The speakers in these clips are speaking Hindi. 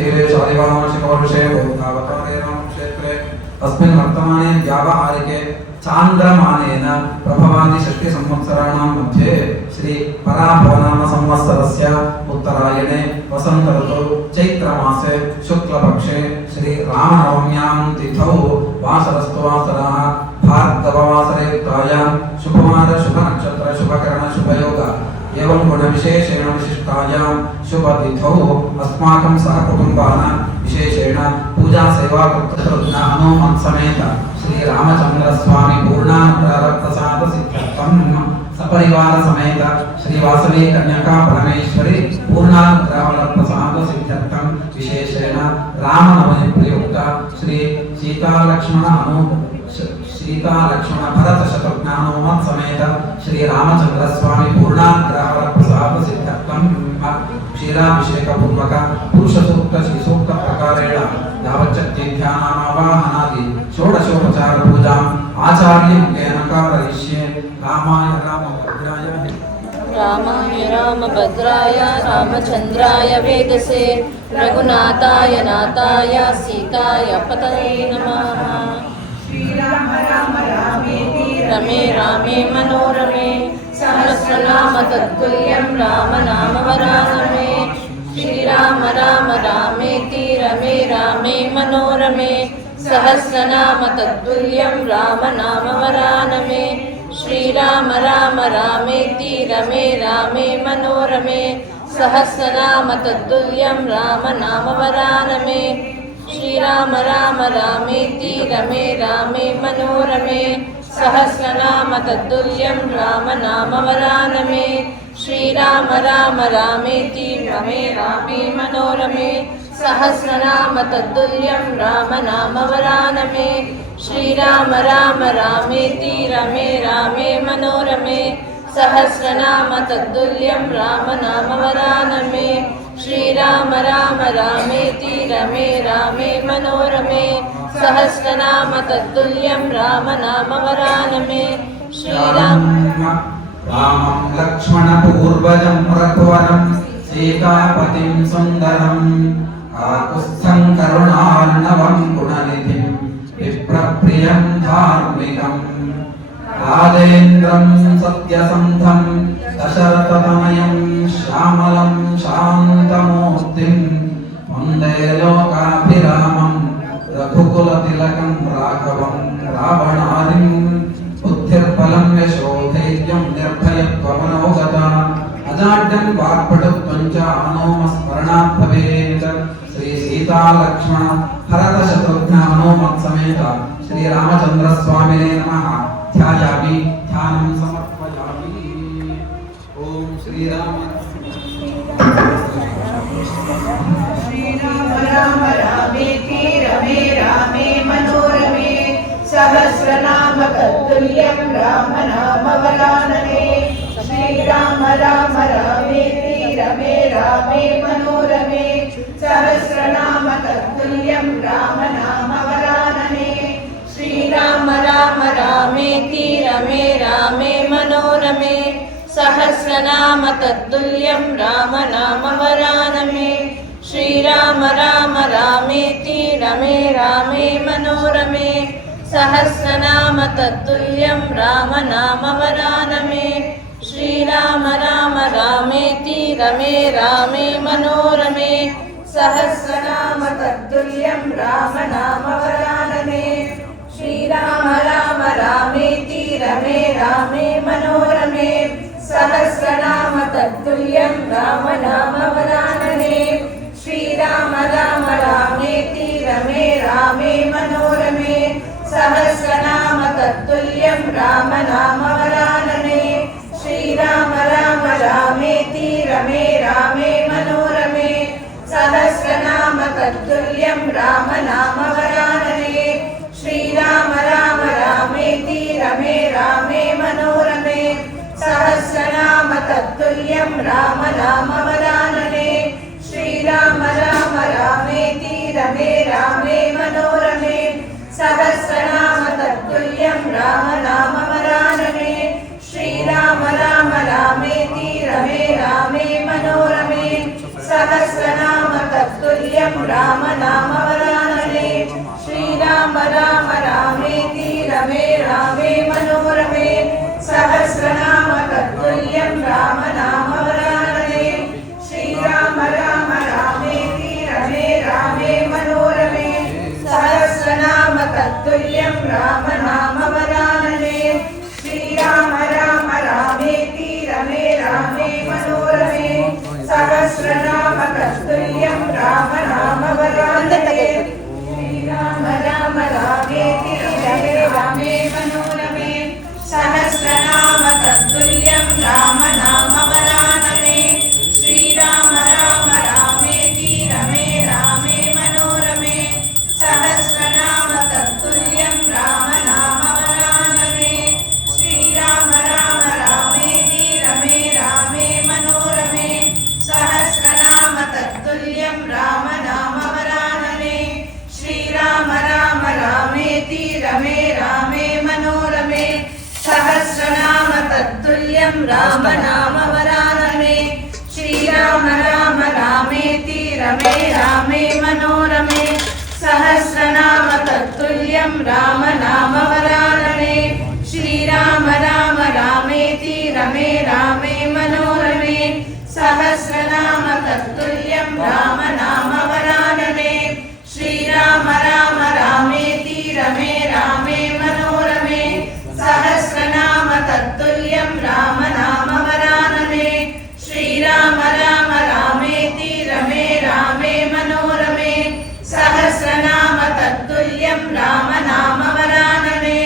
तीरे शालिवांशिकवर्षे भूतावतारेण क्षेत्रे अस्मिन् वर्तमाने व्यावहारिके चान्द्रमानेन प्रभवादि 6 संवत्सराणां मध्ये श्री पराभवनाम संवत्सरस्य उत्तरायणे वसंत ऋतौ चैत्रमासे शुक्लपक्षे श्री रामनवम्यां तिथौ वासरस्तु वासरः भार्गववासरे युक्तायां शुभवार शुभनक्षत्र शुभकरण शुभयोग एवं गुणविशेषेण विशिष्टायां शुभतिथौ अस्माकं सहकुटुम्बानां विशेषेण पूजा सेवा कृतकृत्य हनुमत् समेत श्री रामचंद्र स्वामी पूर्णानुग्रह प्रसाद सिद्ध्यर्थं सपरिवार समेत श्री वासवी कन्यका परमेश्वरी पूर्णानुग्रह प्रसाद सिद्ध्यर्थं विशेषेण रामनवमी प्रयुक्त श्री सीता लक्ष्मण भरत शत्रुघ्न हनुमत् समेत श्री रामचंद्र स्वामी पूर्णानुग्रह प्रसाद सिद्ध्यर्थं क्षीराभिषेक पूर्वक पुरुष सूक्त श्री सूक्त प्रकारेण यावच्चक्ति ध्यानावाहनादि षोडशोपचार पूजा आचार्य मुखेन कारयिष्ये। रामाय रामभद्राय रामचंद्राय वेदसे रघुनाथाय नाथाय सीताय पतये नमः। श्रीराम राम रामेति रमे रामे मनोरमे सहस्रनाम तत्तुल्यं राम नाम वरानने। श्रीराम राम रामेति रमे रामे मनोरमे सहस्रनाम तत्तुल्यं राम नाम वरानने। श्रीराम राम रामेति रमे रामे मनोरमे सहस्रनाम तत्तुल्यं राम नाम वरानने। श्रीराम राम रामेति रमे रामे मनोरमे सहस्रनाम तत्तुल्यं राम नाम वरानने। श्रीराम राम रामेति रमे रामे मनोरमे सहस्रनाम तत्तुल्यं राम नाम वरानने। श्रीराम राम रामेति रमे रामे मनोरमे सहस्रनाम तत्तुल्यं राम नाम वरानने। श्रीराम राम रामेति रमे रामे मनोरमे सहस्रनाम तत्तुल्यं राम नाम वरानने। श्रीराम रामं लक्ष्मण पूर्वजं रघुवरं सीतापतिं सुन्दरं काकुत्स्थं करुणार्णवं गुणनिधिं विप्रप्रियं धार्मिकं राजेन्द्रं सत्यसन्धं दशरथतनयं श्यामलं शान्तमूर्तिं वन्दे लोकाभिरामं रघुकुलतिलकं राघवं रावणारिं बुद्धिर्बलं यशोधैर्यं निर्भयत्वमनोगता अजाड्यं वाक्पटुत्वं च हनोमस्मरणात् भवेत्। श्री सीता लक्ष्मण भरत शत्रुघ्न हनुमत् समेत श्री रामचंद्र स्वामिने नमः। ध्यायामि ध्यानं समर्पयामि। ओम श्री राम राम रामेति रमे रामे मनोरमे सहस्रनाम तत्तुल्यं राम नाम वरानने। श्रीराम राम रामेति रमे रामे मनोरमे सहस्रनाम तत्तुल्यं राम नाम वरानने। श्रीराम राम रामेति रमे रामे मनोरमे सहस्रनाम तत्तुल्यं राम नाम वरानने। श्रीराम राम रामेति रमे रामे मनोरमे सहस्रनाम तत्तुल्यं राम नाम वरानने। श्रीराम राम रामेति रमे रामे मनोरमे सहस्रनाम तत्तुल्यं राम नाम वरानने। श्रीराम राम रामेति रमे रामे मनोरमे सहस्रनाम तत्तुल्यं राम नाम वरानने। श्रीराम राम रामेति रमे रामे मनोरमे सहस्रनाम तत्तुल्यं राम नाम वरानने। श्रीराम राम रामेति रमे रामे मनोरमे सहस्रनाम तत्तुल्यं राम नाम वरानने। श्रीराम राम रामेति रमे रामे मनोरमे सहस्रनाम तत्तुल्यं राम नाम वरानने। श्रीराम राम रामेति रमे रामे मनोरमे सहस्रनाम तत्तुल्यं राम नाम वरानने। श्रीराम राम रामेति रमे रामे मनोरमे सहस्रनाम तत्तुल्यं राम नाम वरानने श्रीराम राम रामेति रमे रामे मनोरमे सहस्रनाम तत्तुल्यं राम नाम वरानने श्रीराम राम रामेति रमे रामे मनोरमे सहस्रनाम तत्तुल्यं राम नाम वरानने श्रीराम राम रामेति रमे रामे मनोरमे सहस्रनाम तत्तुल्यं राम नाम वरानने श्रीराम राम रामेति रमे रामे मनोरमे सहस्रनाम तत्तुल्यं राम नाम वरानने श्रीराम राम रामेति रमे रामे मनोरमे सहस्रनाम तत्तुल्यं राम नाम वरानने श्रीराम राम रामेति रमे रामे मनोरमे सहस्रनाम तत्तुल्यं राम नाम वरानने श्रीराम राम रामेति रमे रामे मनोरमे सहस्रनाम तत्तुल्यं राम नाम वरानने श्रीराम राम रामेति रमे रामे मनोरमे सहस्रनाम तत्तुल्यं राम नाम वरानने श्रीराम राम रामेति रमे रामे मनोरमे सहस्रनाम तत्तुल्यं राम नाम वरानने श्रीराम राम रामेति रमे रामे मनोरमे सहस्रनाम तत्तुल्यं राम नाम वरानने श्रीराम राम रामेति रमे रामे मनोरमे सहस्रनाम तत्तुल्यं राम नाम वरानने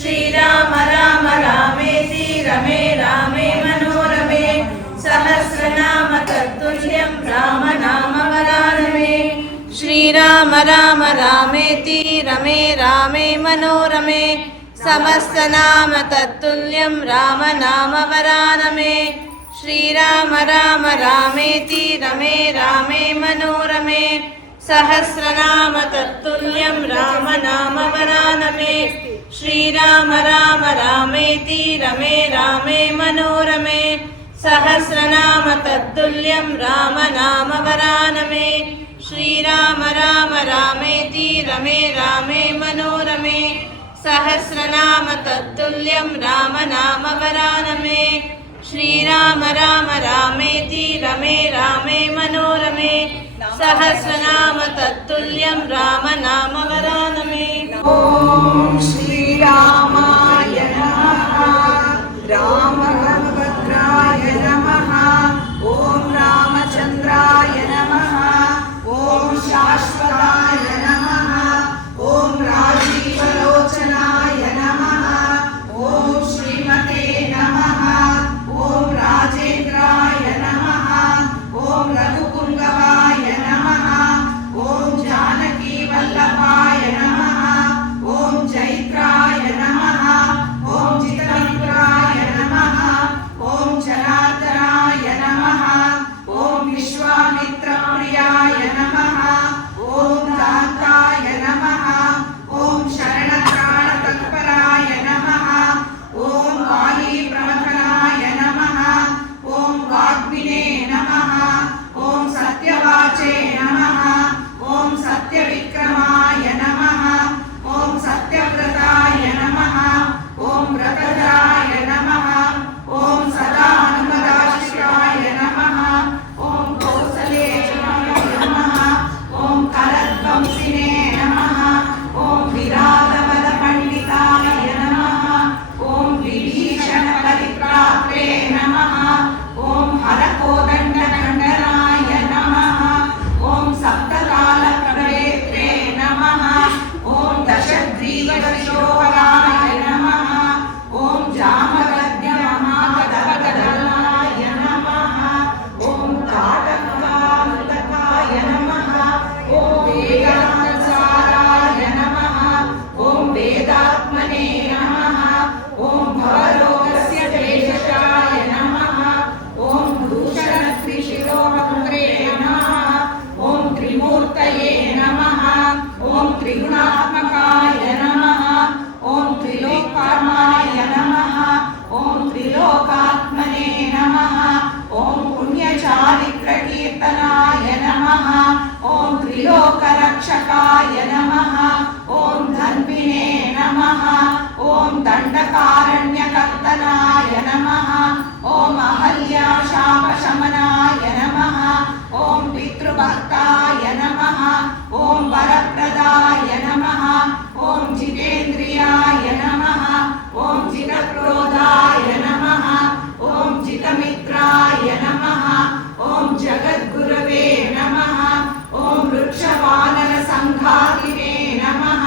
श्रीराम राम रामेति रमे रामे मनोरमे सहस्रनाम तत्तुल्यं राम नाम वरानने श्रीराम राम रामेति रमे रामे मनोरमे समस्तनाम तत्तुल्यं राम नाम वरानने श्रीराम राम रामेति रमे रामे मनोरमे सहस्रनाम तत्तुल्यं राम नाम वरानने श्रीराम राम रामेति रमे रामे मनोरमे सहस्रनाम तत्तुल्यं राम नाम वरानने श्रीराम राम रामेति रमे रामे मनोरमे सहस्रनाम तत्तुल्यं राम नाम वरानने श्रीराम राम रामेति रमे रामे मनोरमे सहस्रनाम तत्तुल्यं राम नाम वरानने ॐ श्रीरामाय नमः रामभद्राय नमः ॐ रामचन्द्राय नमः ॐ शाश्वताय नमः ॐ राजीवलोचनाय नमः ॐ श्रीमते नमः ॐ राजेन्द्राय नमः ॐ रघुपुङ्गवाय नमः ॐ जानकीवल्लभाय नमः ॐ जैत्राय नमः ॐ चित्रमित्राय नमः ॐ जनार्दनाय नमः ॐ विश्वामित्रप्रियाय नमः ॐ दाताय नमः ॐ शरणत्राणतत्पराय नमः ॐ वायुप्रमथनाय नमः ॐ वाग्मिने नमः ॐ सत्यवाचे नमः ॐ सत्यविक्रमाय नमः ॐ सत्यव्रताय नमः ॐ व्रतधराय नमः ॐ सदानन्ददाशिकाय नमः ॐ कौसलेयाय नमः ॐ कलद्वंसिने नमः ॐ विराटवदपण्डिताय नमः ॐ विभीषणपरित्रात्रे नमः ॐ हरकोदण्डखण्डनाय नमः ॐ सप्तकालप्रवेत्रे नमः ॐ दशग्रीवशिरोहराय नमः ॐ जामगद्यमहागदगदनाय नमः ॐ काटकान्तकाय नमः ॐ वेदान्तसाराय नमः ॐ वेदात्मने नमः ॐ भवरोगस्य देशशाय नमः ॐ भूषणत्रिशिरोहङ्ग्रे नमः ॐ त्रिमूर्तये नमः ॐ त्रिगुणात्मकाय नमः ॐ त्रिलोकात्माय नमः ॐ त्रिलोकात्मने नमः ॐ पुण्यचारित्रकीर्तनाय नमः ॐ त्रिलोक रक्षकाय नमः ॐ धन्विने नमः ॐ दण्डकारण्यकर्तनाय नमः ॐ अहल्याशापशमनाय नमः ॐ पितृभक्ताय नमः ॐ वरप्रदाय नमः ॐ जितेन्द्रियाय नमः ॐ जितक्रोधाय नमः ॐ जितमित्राय नमः ॐ जगद्गुरवे नमः ॐ वृक्षवानरसङ्घातिने नमः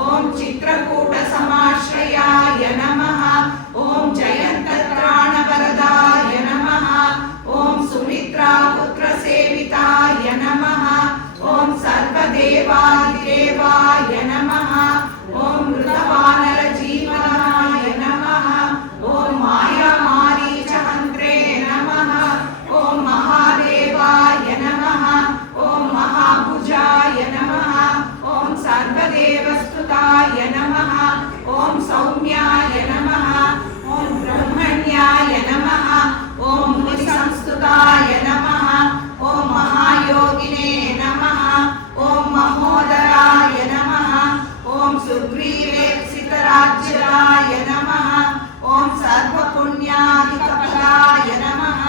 ॐ चित्रकूटसमाश्रयाय नमः ॐ जयन्तत्राणवरदाय नमः ॐ सुमित्रापुत्रसेविताय नमः ॐ सर्वदेवादिदेवाय नमः ॐ मृतवानरजीवनाय नमः ॐ मायामारीचहन्त्रे नमः ॐ महादेवाय नमः ॐ महाभुजाय नमः ॐ सर्वदेवस्तुताय नमः ॐ सौम्याय नमः ॐ ब्रह्मण्याय नमः ॐ मुनिसंस्तुताय नमः ॐ महायोगिने नमः ॐ महोदराय नमः ॐ सुग्रीवेप्सितराज्याय नमः ॐ सर्वपुण्याधिकफलाय नमः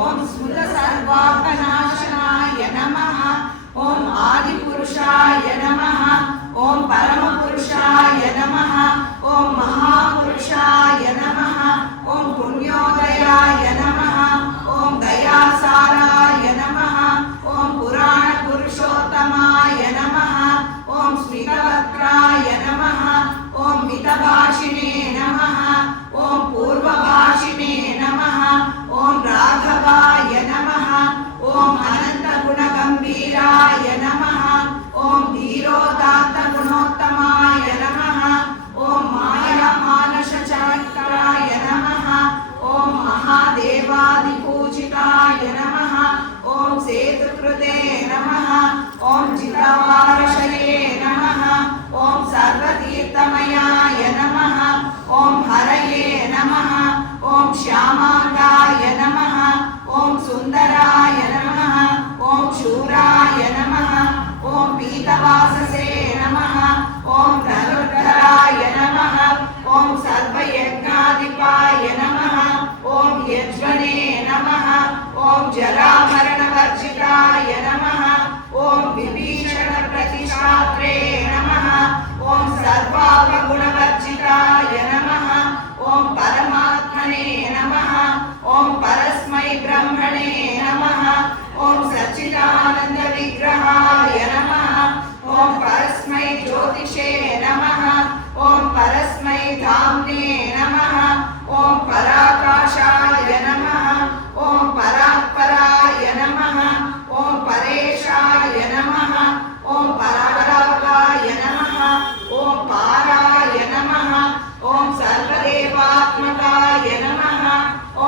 ॐ स्मृतसर्वापनाशनाय नमः ॐ आदिपुरुषाय नमः ॐ परमपुरुषाय नमः ॐ महापुरुषाय नमः ॐ पुण्योदयाय नमः ॐ दयासाराय नमः ॐ पुराणपुरुषोत्तमाय नमः ॐ स्मितवक्त्राय नमः ॐ मितभाषिणे नमः ॐ पूर्वभाषिणे नमः ॐ राघवाय नमः ॐ अनन्तगुणगम्भीराय नमः ॐ धीरोदात्तगुणोत्तमाय नमः ॐ मायामानसचरित्राय नमः ॐ महादेवादिपूजिताय नमः ॐ सेतुकृते नमः ॐ जितवारशये नमः ॐ सर्वतीर्थमयाय नमः ॐ हरये नमः ॐ श्यामाङ्गाय नमः ॐ सुन्दराय नमः ॐ शूराय नमः ॐ पीतवाससे नमः ॐ धनुर्धराय नमः ॐ सर्वयज्ञाधिपाय नमः ॐ यज्वने नमः ॐ जरामरणवर्जिताय नमः ॐ विभीषणप्रतिष्ठात्रे नमः ॐ सर्वापगुणवर्जिताय नमः ॐ परमात्मने नमः ॐ परस्मै ब्रह्मणे नमः ॐ सच्चिदानन्दविग्रहाय नमः ॐ परस्मै ज्योतिषे नमः ॐ परस्मै धाम्ने नमः ॐ पराकाशाय नमः ॐ परात्पराय नमः ॐ परेशाय नमः ॐ परारागाय नमः ॐ पाराय नमः ॐ सर्वदेवात्मकाय नमः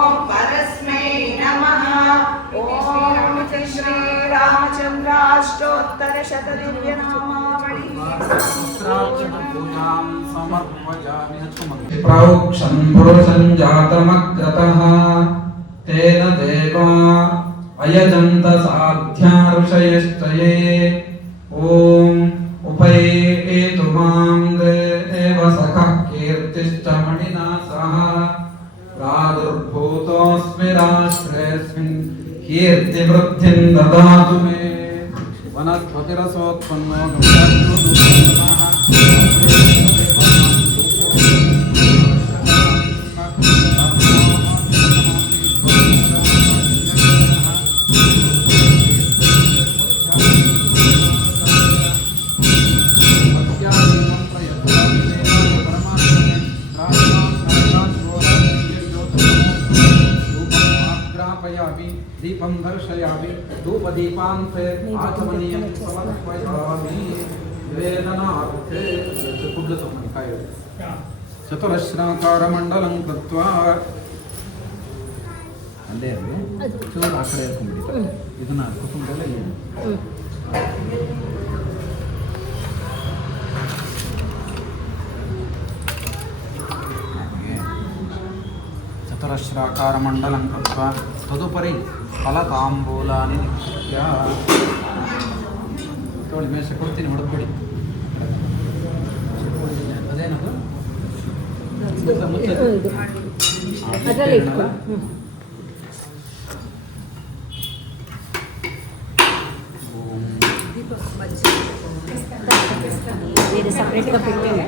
ॐ परस्मै नमः ॐ श्रीरामचन्द्राष्टोत्तरशतदिव्यनामावळि प्रौक्षं पुरुषं जातमग्रतः तेन देवा अयजन्त साध्या ऋषयश्च ये ॐ उपैतु मां देव सखः कीर्तिश्च मणिना सह प्रादुर्भूतोऽस्मि राष्ट्रेऽस्मिन् कीर्तिवृद्धिं ददातु मे वनस्पतिरसोत्पन्नो दीपं दर्शयामि धूपदीपान्ते आचमनीयं समर्पयामि वेदनार्थे पुड्लसम्मनिकाय चतुरश्राकारमण्डलं कृत्वा ಅಲ್ಲೇ ಚೂರು ಆ ಕಡೆ ಇಟ್ಕೊಂಡ್ಬಿಡಿ ಇದನ್ನ ಕುಟುಂಬದಲ್ಲ ಏನು चतुरश्राकारमण्डलं कृत्वा तदुपरि फलताम्बूलानि निक्षिप्य ತಗೊಳ್ಳಿ ಮೇಷ ಕೊಡ್ತೀನಿ ಹೊಡೆದ್ಬಿಡಿ. ಅದೇನದು ಅದರಲ್ಲಿ ಇಟ್ಕೊ. ಬೇರೆ ಸಪ್ರೇಟ್గా పెట్టాము.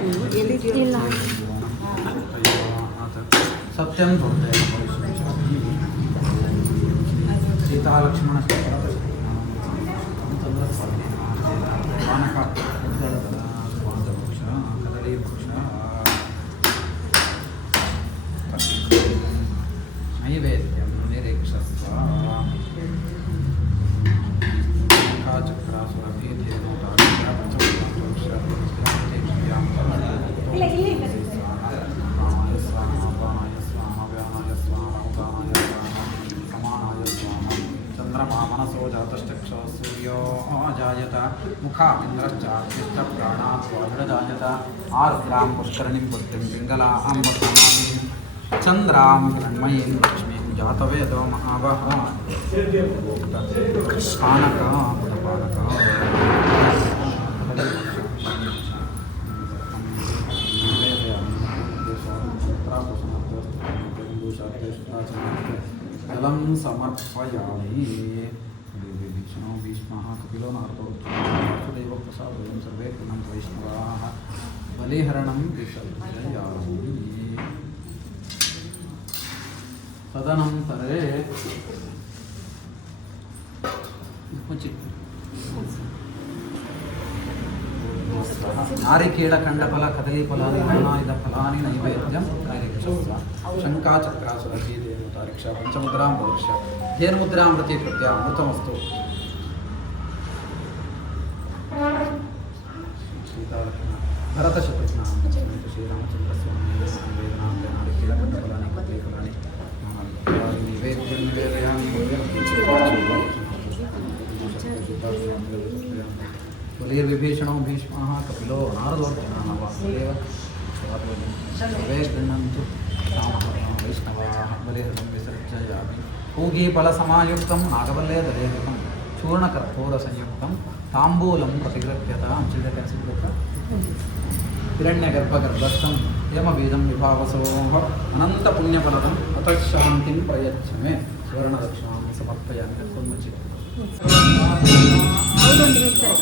ಇಲ್ಲ ಸತ್ಯಂ ಸೀತಾ ಲಕ್ಷ್ಮಣ ಪಾನಕ ವೃಕ್ಷ ಕದಳಿ ವೃಕ್ಷ ನೈವೇದ್ಯಂ ನಿರೀಕ್ಷಸ್ವ चंद्रमा मनसो जातश्चक्षो सूर्यो जायत मुखामिन्द्रश्चात्तिष्ठ प्राणात् स्वादुरजायत आर्द्रां पुष्करणीं पुष्टिं पिङ्गलां वसनामिं चन्द्रां मृण्मयीं लक्ष्मीं जातवेदो महावः पानक जलं समर्पयामि। विष्णु भीष्मः कपिलो नारदो वासुदेवः प्रसादं सर्वे पुनः वैष्णवाः बलिहरणं विसर्जयामि। तदनन्तरे नारिकेळखण्डफल कदलीफलानि नानाविधफलानि नैवेद्यं नैरीक्षस्व शङ्काचक्रासुरसी देवतारिक्षा पञ्चमुद्रां प्रदर्श्य धेनुमुद्रां प्रतीकृत्य अमृतमस्तु। भरतशत्रुघ्नः श्रीरामचन्द्रस्वामी नारिकेळखण्डफलानि कदलीफलानि नैवेद्यं निवेदयामि। बलिर्विभीषणो भीष्मः कपिलो नारदोऽर्जुनः वासुदेवः सर्वे गृह्णन्तु वैष्णवाः बलिहरणं विसर्जयामि। पूगीफलसमायुक्तं नागवल्लेदलेहितं चूर्णकर्पूरसंयुक्तं ताम्बूलं प्रतिगृह्यतां हिरण्यगर्भगर्भस्थं यमबीजं विभावसोः अनन्तपुण्यफलदम् अतः शान्तिं प्रयच्छ मे सुवर्णदक्षिणां समर्पयामि। तत्त्वमुच्यते। ಹೌದೊಂದು ಹೇಳ್ತಾರೆ.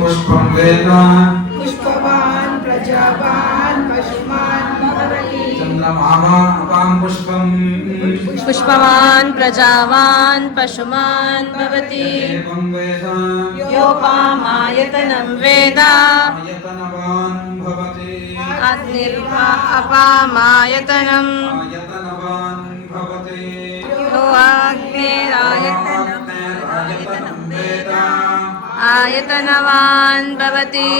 पुष्पं वेद पुष्पवान् प्रजावान् पशुमान् भवति। चन्द्रमावां पुष्पं पुष्पवान् प्रजावान् पशुमान् भवति। एवं वेद योपामायतनं वेद आयतनवान् भवति। अग्निर्वा अपामायतनम् आयतनवान् भवति। यो अग्निरायतनं वेद आयतनवान् भवति।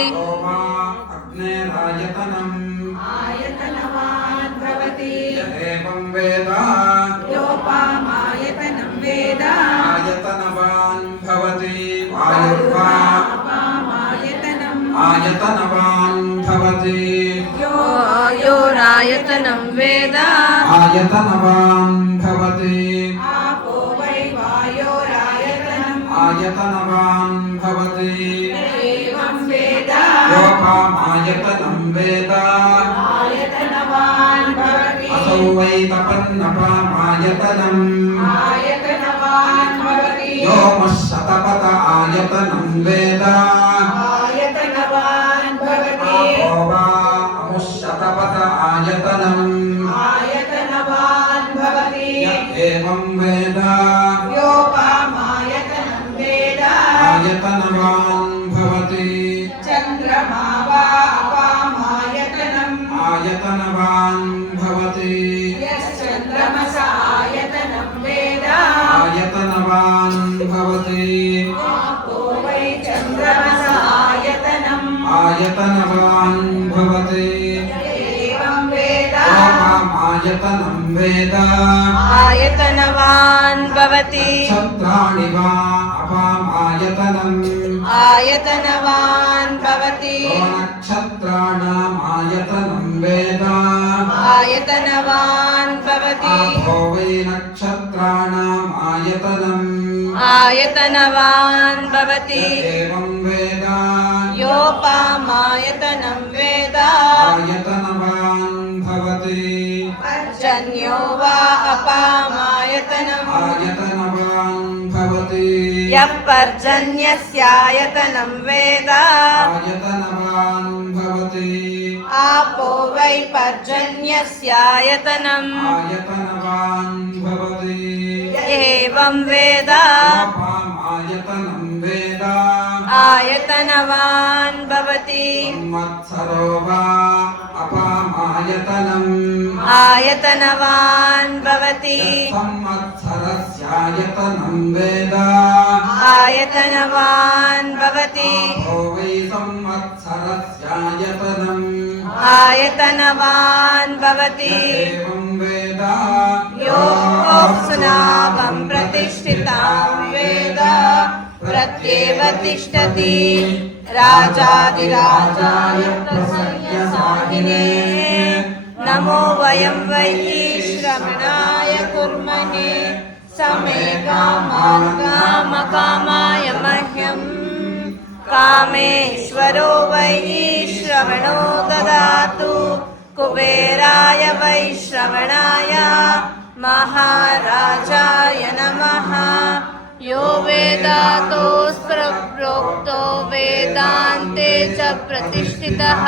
अग्निरायतनम् आयतनवान् भवति। एवं वेद योपामायतनं वेद आयतनवान् भवति। वायुर्वा अपामायतनम् आयतनवान् भवति। योरायतनं वेद आयतनवान् भवति। आपो वै वायोरायतनम् आयतनवान् भवति। एवं वेद योपामायतनं वेद आयतनवान् भवति। असौ वै तपन्नपामायतनम् आयतनवान् भवति। योमः शतपथ आयतनं वेद आयतनवान् भवति। आपो वा अमुः एवं वेद योपामायतनं वेद आयतनवान् भवति चन्द्रमा वा अपामायतनम् आयतनवान् भवति यश्चन्द्रमसा आयतनं वेद आयतनवान् भवति आपो वै चन्द्रमसा आयतनम् आयतनवान् भवति एवं वेद आयतनं वेद आयतनवान् भवति क्षत्राणि वा अपामायतनम् आयतनवान् भवति नक्षत्राणाम् आयतनं वेद आयतनवान् भवति आपो वै नक्षत्राणाम् आयतनम् आयतनवान् भवति एवं वेद योपामायतनं वेद आयतनवान् भवति पर्जन्यो वा अपामायतनम् आयतनवान् भवति यः पर्जन्यस्यायतनं वेद आयतनवान् भवति आपो वै पर्जन्यस्यायतनम् आयतनवान् भवति एवं वेद आयतनं वेद आयतनवान् भवति संवत्सरो वा अपामायतनम् आयतनवान् भवति संवत्सरस्यायतनं वेद आयतनवान् भवति आपो वै संवत्सरस्यायतनम् आयतनवान् भवति एवं वेद यो सुनागं प्रतिष्ठितां वेद प्रत्येव तिष्ठति राजाधिराजाय प्रसन्नसाहिने नमो वयं वै श्रवणाय कुर्महे समे कामाय मह्यम् कामेश्वरो वै श्रवणो ददातु कुबेराय वै श्रवणाय महाराजाय नमः यो वेदातोऽप्रोक्तो वेदान्ते च प्रतिष्ठितः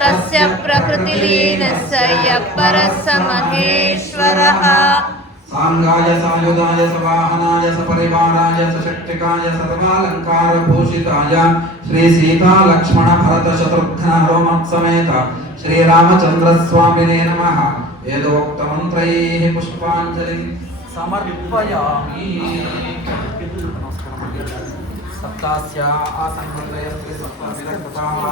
तस्य प्रकृतिलीनस्य यः परः स महेश्वरः सांगाय सायुधाय सवाहनाय सपरिवाराय सशक्तिकाय सर्वालंकारभूषिताय श्री सीता लक्ष्मण भरत शत्रुघ्न हनुमत्समेत श्री रामचंद्र स्वामिने नमः। वेदोक्त मंत्रैः पुष्पांजलिं समर्पयामि। सप्तास्य आसन्नत्रयस्य सप्तविरक्ताः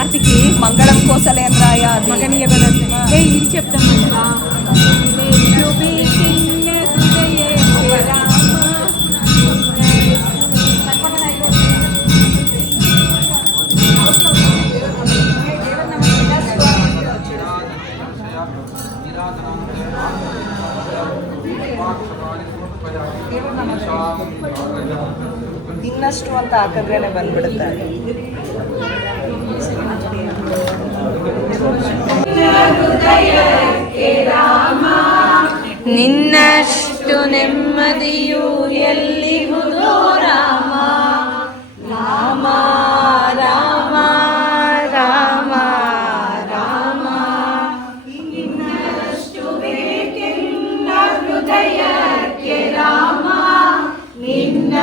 ఆర్తికి మంగళం కోసలేంద్రాయ మగనీయ ఇది చెప్తామంట ಇನ್ನಷ್ಟು ಅಂತ ಹಾಕಿದ್ರೇನೆ ಬಂದ್ಬಿಡುತ್ತೆ. ನಿನ್ನಷ್ಟು ನೆಮ್ಮದಿಯು ಎಲ್ಲಿಹುದೋ ರಾಮ ರಾಮ ರಾಮ ರಾಮ ರಾಮ ನಿನ್ನಷ್ಟು ಬೇಕೆನ್ನ ಹೃದಯಕ್ಕೆ ರಾಮ ನಿನ್ನ